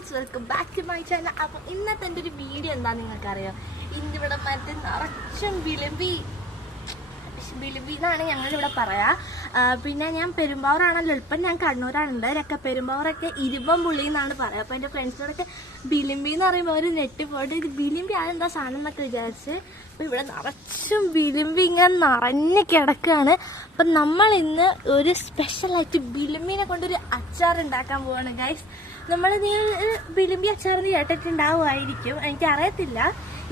Guys, welcome back to my channel. അപ്പോൾ ഇന്നത്തെ എൻ്റെ ഒരു വീഡിയോ എന്താണെന്ന് നിങ്ങൾക്കറിയാം. ഇന്നിവിടെ മറ്റേ നിറച്ചും വിളിമ്പി എന്നാണ് ഞങ്ങളിവിടെ പറയാം. പിന്നെ ഞാൻ പെരുമ്പാവൂരാണല്ലോ, ഇപ്പം ഞാൻ കണ്ണൂരാണുണ്ട്. പെരുമ്പാവൂരൊക്കെ ഇരുമ്പുള്ളി എന്നാണ് പറയുക. അപ്പോൾ എൻ്റെ ഫ്രണ്ട്സിനോടൊക്കെ ബിലിമ്പി എന്ന് പറയുമ്പോൾ അവർ നെറ്റ് പോയിട്ട് ഇത് ബിലിമ്പി അതെന്താ സാധനം എന്നൊക്കെ വിചാരിച്ച്. അപ്പോൾ ഇവിടെ നിറച്ചും ബിലിമ്പി ഇങ്ങനെ നിറഞ്ഞ് കിടക്കുകയാണ്. അപ്പം നമ്മൾ ഇന്ന് ഒരു സ്പെഷ്യലായിട്ട് ബിലിമ്പിനെ കൊണ്ടൊരു അച്ചാർ ഉണ്ടാക്കാൻ പോവാണ് ഗൈസ്. നമ്മൾ ബിലിമ്പി അച്ചാറിന് കേട്ടിട്ടുണ്ടാവുമായിരിക്കും, എനിക്കറിയത്തില്ല.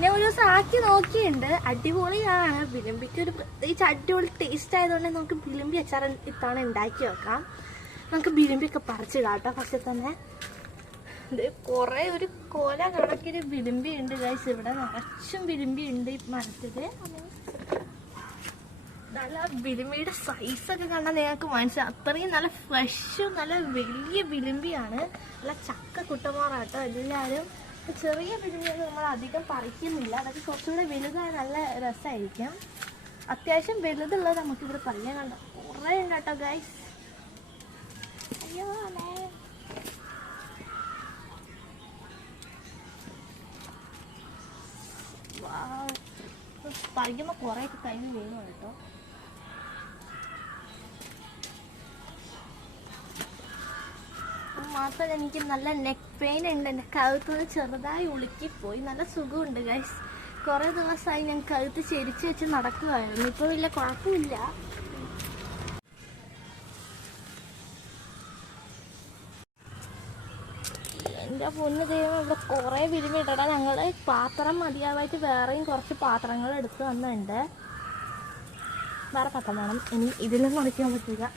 ഞാൻ ഒരു ദിവസം ആക്കി നോക്കിയിട്ടുണ്ട്, അടിപൊളിയാണ്. ബിലിമ്പിക്ക് ഒരു പ്രത്യേകിച്ച് അടിപൊളി ടേസ്റ്റ് ആയതുകൊണ്ട് നമുക്ക് ബിലിമ്പി അച്ചാർ ഇത്തവണ ഉണ്ടാക്കി വെക്കാം. നമുക്ക് ബിലിമ്പിയൊക്കെ പറിച്ചിടാം കേട്ടോ. പക്ഷെ തന്നെ ഇത് കുറേ ഒരു കോല കണക്കിന് ബിലിമ്പി ഉണ്ട് ഗൈസ്. ഇവിടെ നിറച്ചും ബിലിമ്പി ഉണ്ട് ഈ മരത്തിൽ. നല്ല ബിലിമ്പിയുടെ സൈസൊക്കെ കണ്ടാൽ നിങ്ങൾക്ക് മനസ്സിലാവും. അത്രയും നല്ല ഫ്രഷും നല്ല വലിയ ബിലിമ്പിയാണ്. നല്ല ചക്ക കുട്ടന്മാരാട്ടോ എല്ലാവരും. ചെറിയ ബിലിമ്പിയൊന്നും നമ്മൾ അധികം പറിക്കുന്നില്ല, അതൊക്കെ കുറച്ചുകൂടെ വലുതായ നല്ല രസമായിരിക്കും. അത്യാവശ്യം വലുതുള്ളത് നമുക്കിവിടെ പറയാൻ കണ്ടോ കുറേ ഉണ്ട് കേട്ടോ ഗൈസ്. അയ്യോ പറിക്കുമ്പോൾ കുറേയൊക്കെ കഴിഞ്ഞ് വീണു കേട്ടോ. മാത്രമല്ല എനിക്ക് നല്ല നെക്ക് പെയിൻ ഉണ്ട്. എൻ്റെ കഴുത്ത് ചെറുതായി ഉളുക്കിപ്പോയി. നല്ല സുഖമുണ്ട് ഗൈസ്. കുറേ ദിവസമായി ഞാൻ കഴുത്ത് ചെരിച്ച് വെച്ച് നടക്കുമായിരുന്നു. ഇപ്പോൾ വലിയ കുഴപ്പമില്ല. എൻ്റെ പൊന്ന് ദൈവം, ഇവിടെ കുറേ ബിലിമ്പി ഇട്ടാ. ഞങ്ങൾ പാത്രം മതിയാവായിട്ട് വേറെയും കുറച്ച് പാത്രങ്ങൾ എടുത്ത് വന്നിട്ടുണ്ട്. വേറെ പാത്രം വേണം, ഇനി ഇതിലും മറിക്കാൻ പറ്റില്ല.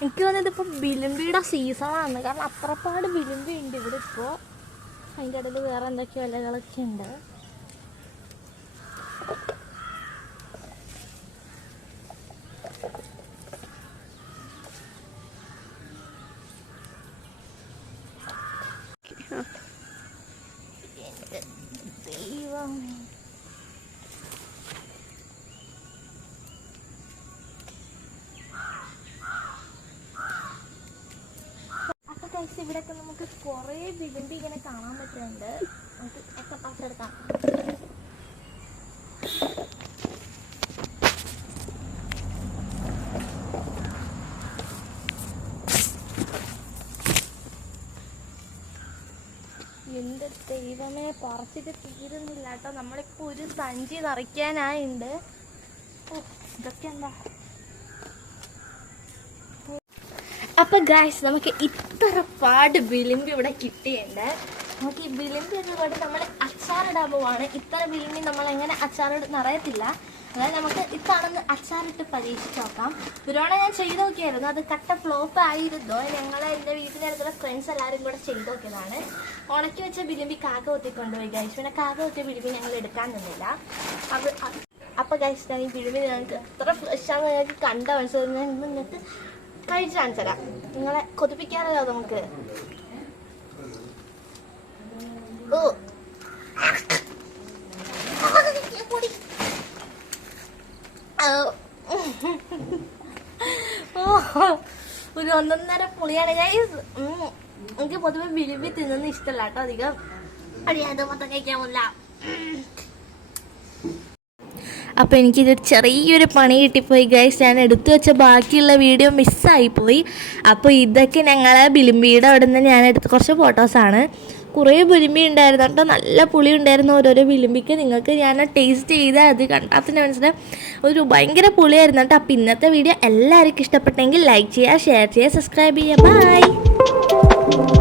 എനിക്ക് തോന്നുന്നത് ഇപ്പോൾ ബിലിമ്പിയുടെ സീസണാണ്, കാരണം അത്രപ്പാട് ബിലിമ്പി ഉണ്ട് ഇവിടെ ഇപ്പോൾ. അതിൻ്റെ ഇടയിൽ വേറെ എന്തൊക്കെയോ ഇലകളൊക്കെ ഉണ്ട്. ദൈവം, ഇവിടെയൊക്കെ നമുക്ക് കുറേ ബിലിമ്പി ഇങ്ങനെ കാണാൻ പറ്റുന്നുണ്ട്. നമുക്ക് ഒക്കെ പറിച്ചെടുക്കാം. എൻ്റെ ദൈവമേ, പറിച്ചിട്ട് തീരുന്നില്ല കേട്ടോ. നമ്മളിപ്പോൾ ഒരു സഞ്ചി നിറയ്ക്കാനായിട്ടുണ്ട്. ഇതൊക്കെ എന്താ. അപ്പം ഗൈസ്, നമുക്ക് ഇത്ര പാട് ബിലിമ്പി ഇവിടെ കിട്ടിയിട്ടുണ്ട്. നമുക്ക് ഈ ബിലിമ്പി എന്ന് പറഞ്ഞിട്ട് നമ്മൾ അച്ചാറിടാൻ പോവാണ്. ഇത്ര ബിലിമ്പി നമ്മൾ എങ്ങനെ അച്ചാറിടുന്ന അറിയത്തില്ല. അതായത് നമുക്ക് ഇത്താണെന്ന് അച്ചാറിട്ട് പരീക്ഷിച്ച് നോക്കാം. ഒരുവണ ഞാൻ ചെയ്ത് നോക്കിയായിരുന്നു, അത് കട്ട ഫ്ലോപ്പ് ആയിരുന്നു. ഞങ്ങൾ എൻ്റെ വീട്ടിനടുത്തുള്ള ഫ്രണ്ട്സ് എല്ലാവരും കൂടെ ചെയ്ത് നോക്കിയതാണ്. ഉണക്കി വെച്ച ബിലിമ്പി കാക്ക കൊത്തിക്കൊണ്ടുപോയി ഗൈസ്. പിന്നെ കാക്ക കൊത്തിയ ബിലിമ്പി ഞങ്ങൾ എടുക്കാൻ നിന്നില്ല. അപ്പം ഗൈസ്, ഞാൻ ഈ ബിലിമ്പി ഞങ്ങൾക്ക് എത്ര ഫ്രഷാണെന്ന് ഞങ്ങൾക്ക് കണ്ട മനസ്സിലായി. നിങ്ങൾക്ക് കഴിച്ച് കാണിച്ചു തരാം, നിങ്ങളെ കൊതിപ്പിക്കാനല്ലോ നമുക്ക്. ഒരു ഒന്നൊന്നര പുളിയാണ് ഗൈസ്. എനിക്ക് പൊതുവെ ബിലിമ്പി തിന്നുന്ന ഇഷ്ടമല്ല കേട്ടോ അധികം. അടിയാതെ മൊത്തം കഴിക്കാൻ പോല. അപ്പോൾ എനിക്കിത് ചെറിയൊരു പണി കിട്ടിപ്പോയി ഗൈസ്. ഞാൻ എടുത്തു വെച്ച ബാക്കിയുള്ള വീഡിയോ മിസ്സായിപ്പോയി. അപ്പോൾ ഇതൊക്കെ ഞങ്ങൾ ബിലിമ്പിയുടെ അവിടെ നിന്ന് ഞാൻ എടുത്ത കുറച്ച് ഫോട്ടോസാണ്. കുറേ ബിലിമ്പി ഉണ്ടായിരുന്നു കേട്ടോ, നല്ല പുളി ഉണ്ടായിരുന്നു ഓരോരോ ബിലിമ്പിക്ക്. നിങ്ങൾക്ക് ഞാൻ ടേസ്റ്റ് ചെയ്താൽ അത് കണ്ടാൽ തന്നെ മനസ്സിലായി, ഒരു ഭയങ്കര പുളിയായിരുന്നു കേട്ടോ. അപ്പോൾ ഇന്നത്തെ വീഡിയോ എല്ലാവർക്കും ഇഷ്ടപ്പെട്ടെങ്കിൽ ലൈക്ക് ചെയ്യുക, ഷെയർ ചെയ്യുക, സബ്സ്ക്രൈബ് ചെയ്യുക. ബൈ.